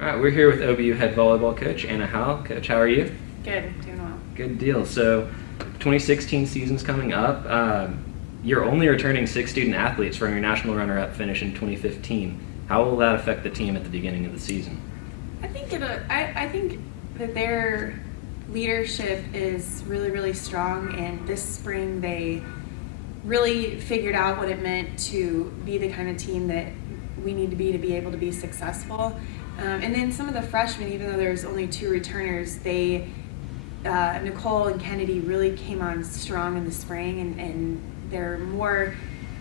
All right, we're here with OBU head volleyball coach Anna Howle. Coach, how are you? Good, doing well. Good deal. So, 2016 season's coming up. You're only returning 6 student athletes from your national runner-up finish in 2015. How will that affect the team at the beginning of the season? I think that their leadership is really, really strong, and this spring they really figured out what it meant to be the kind of team that we need to be able to be successful. And then some of the freshmen, even though there's only 2 returners, Nicole and Kennedy really came on strong in the spring, and they're more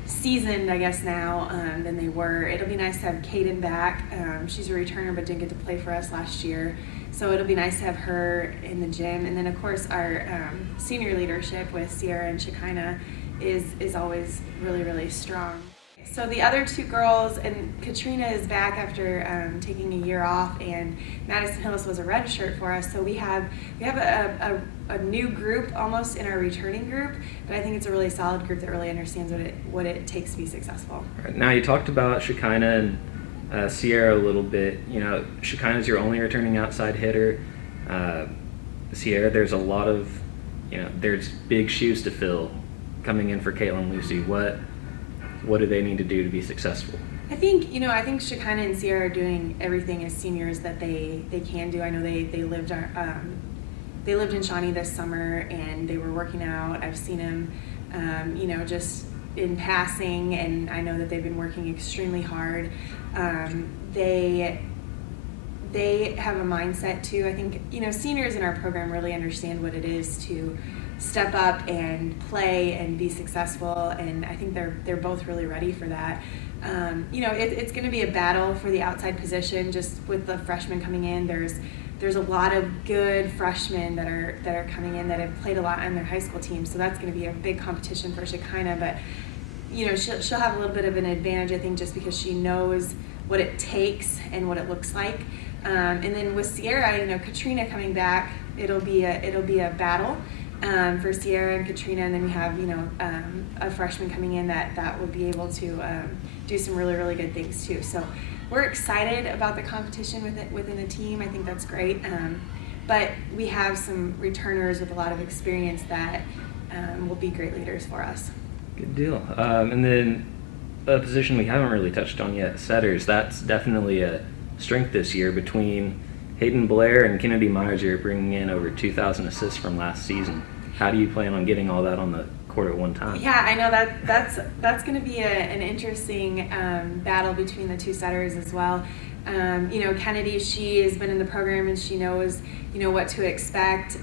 seasoned, I guess, now than they were. It'll be nice to have Kaden back. She's a returner but didn't get to play for us last year, so it'll be nice to have her in the gym. And then, of course, our senior leadership with Sierra and Shekinah is always really, really strong. So the other 2 girls, and Katrina is back after taking a year off, and Madison Hillis was a red shirt for us. So we have a new group almost in our returning group, but I think it's a really solid group that really understands what it takes to be successful. Right, now, you talked about Shekinah and Sierra a little bit. You know, Shekinah's your only returning outside hitter. Sierra, there's a lot of, there's big shoes to fill coming in for Caitlin Lucy. What do they need to do to be successful? I think Shekinah and Sierra are doing everything as seniors that they can do. I know they lived in Shawnee this summer and they were working out. I've seen them, just in passing, and I know that they've been working extremely hard. They have a mindset too. I think seniors in our program really understand what it is to step up and play and be successful, and I think they're both really ready for that. It's going to be a battle for the outside position. Just with the freshmen coming in, there's a lot of good freshmen that are coming in that have played a lot on their high school team, so that's going to be a big competition for Shekinah. But she'll have a little bit of an advantage, I think, just because she knows what it takes and what it looks like. And then with Sierra, Katrina coming back, it'll be a battle for Sierra and Katrina, and then we have a freshman coming in that will be able to do some really, really good things too. So we're excited about the competition within the team. I think that's great, but we have some returners with a lot of experience that will be great leaders for us. Good deal. And then a position we haven't really touched on yet, setters. That's definitely a strength this year. Between Hayden Blair and Kennedy Myers, you're bringing in over 2,000 assists from last season. How do you plan on getting all that on the court at one time? Yeah, I know that's going to be an interesting battle between the 2 setters as well. Kennedy, she has been in the program and she knows what to expect.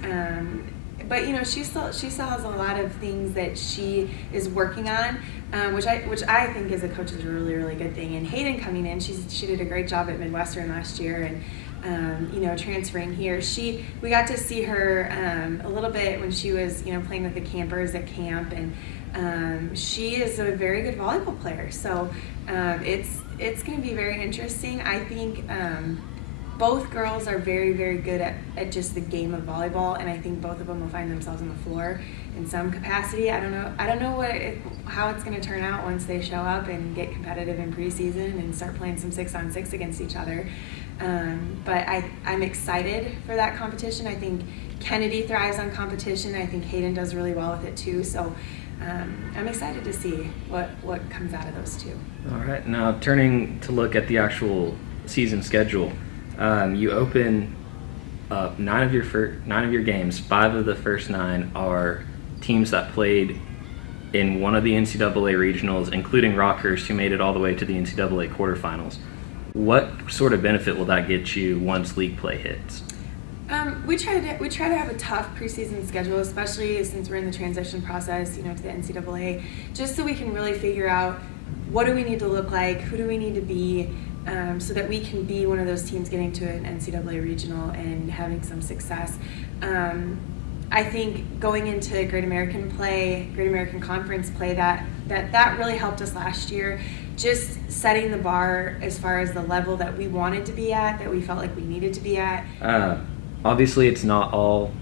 But she still has a lot of things that she is working on, which I think as a coach is a really, really good thing. And Hayden coming in, she did a great job at Midwestern last year, and transferring here. We got to see her a little bit when she was playing with the campers at camp, and she is a very good volleyball player. So it's going to be very interesting. I think both girls are very, very good at just the game of volleyball, and I think both of them will find themselves on the floor in some capacity. I don't know how it's going to turn out once they show up and get competitive in preseason and start playing some 6-on-6 against each other. But I'm excited for that competition. I think Kennedy thrives on competition. I think Hayden does really well with it too. So I'm excited to see what comes out of those 2. All right. Now, turning to look at the actual season schedule, you open up 9 of your games. 5 of the first 9 are teams that played in one of the NCAA regionals, including Rockhurst, who made it all the way to the NCAA quarterfinals. What sort of benefit will that get you once league play hits? We try to have a tough preseason schedule, especially since we're in the transition process, to the NCAA, just so we can really figure out what do we need to look like, who do we need to be, so that we can be one of those teams getting to an NCAA regional and having some success. I think going into Great American Conference play, that really helped us last year, just setting the bar as far as the level that we wanted to be at, that we felt like we needed to be at. Obviously, it's not all,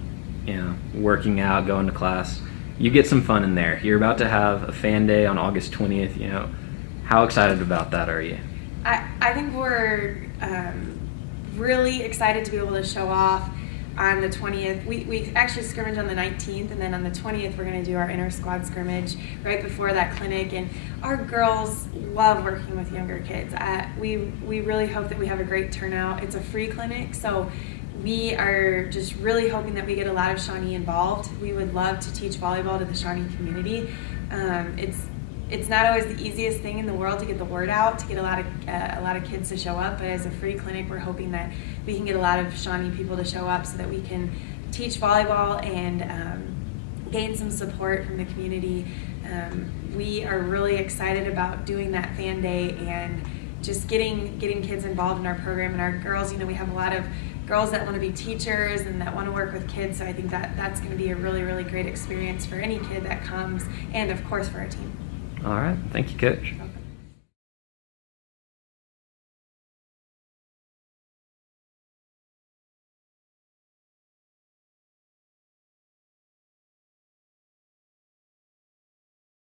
working out, going to class. You get some fun in there. You're about to have a fan day on August 20th. How excited about that are you? I think we're really excited to be able to show off on the 20th. We actually scrimmage on the 19th, and then on the 20th we're going to do our inter-squad scrimmage right before that clinic. And our girls love working with younger kids. We really hope that we have a great turnout. It's a free clinic, so we are just really hoping that we get a lot of Shawnee involved. We would love to teach volleyball to the Shawnee community. It's not always the easiest thing in the world to get the word out, to get a lot of kids to show up, but as a free clinic, we're hoping that we can get a lot of Shawnee people to show up so that we can teach volleyball and gain some support from the community. We are really excited about doing that fan day and just getting kids involved in our program. And our girls, we have a lot of girls that want to be teachers and that want to work with kids, so I think that's going to be a really, really great experience for any kid that comes, and of course for our team. All right. Thank you, Coach.